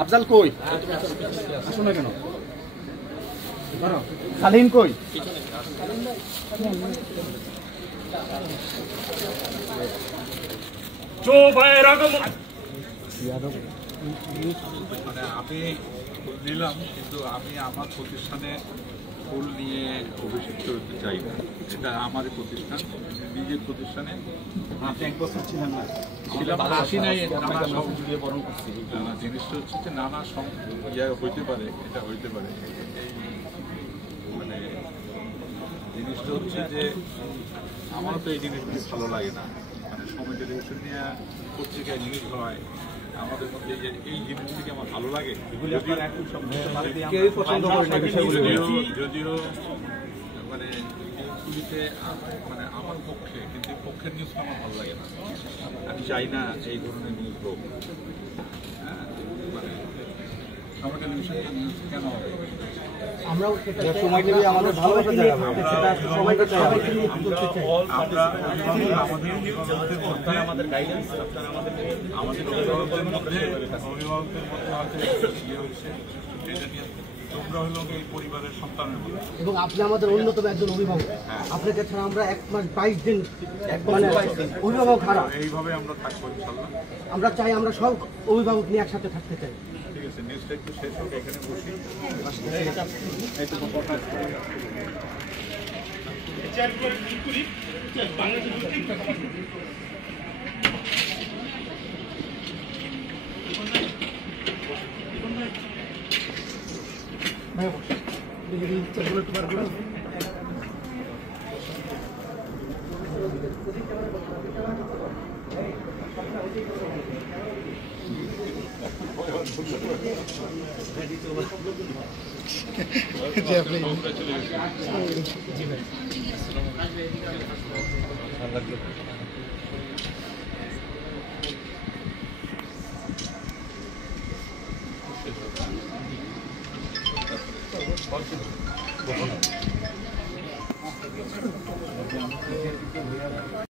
আফজাল কই আসো না কেন সালিম কই মানে আমি নিলাম কিন্তু আমি আমার প্রতিষ্ঠানে ফুল নিয়ে অভিষিক্ত হতে চাই না। এটা আমারই প্রতিষ্ঠান, নিজের প্রতিষ্ঠানে। আপনি এক বছর ছিলেন না? জিনিসটা হচ্ছে যে নানা ইয়ে হইতে পারে, এটা হইতে পারে। মানে জিনিসটা হচ্ছে যে আমারও তো এই জিনিসগুলি ভালো লাগে না। মানে সময় টেলিভিশন নিয়ে পত্রিকায় নিউজ হয়, আমাদের মধ্যে এই জিনিসগুলি আমার ভালো লাগে। যদিও মানে নিউজগুলিতে মানে আমার পক্ষে, কিন্তু পক্ষের নিউজটা আমার ভালো লাগে না। আমি চাই না এই ধরনের নিউজ হোক। হ্যাঁ, মানে সময় টেলিভিশনে নিউজ কেন হবে? আমরাও সময় টিভি আমাদের ভালোবাসার জায়গা, সময়টা চাই। আমরা আমাদের অভিভাবকদের মধ্যে ইয়ে হয়েছে, এটা নিয়ে তোমরা হলো এই পরিবারের সন্তানের মতো, এবং আপনি আমাদের অন্যতম একজন অভিভাবক। আপনাকে ছাড়া আমরা 1 মাস 22 দিন মানে অভিভাবক হারা। এইভাবে আমরা থাকবো ইনশাল্লাহ। আমরা চাই আমরা সব অভিভাবক নিয়ে একসাথে থাকতে চাই। ঠিক আছে, নিউজটা একটু শেষ হোক, এখানে বসি। Congratulations.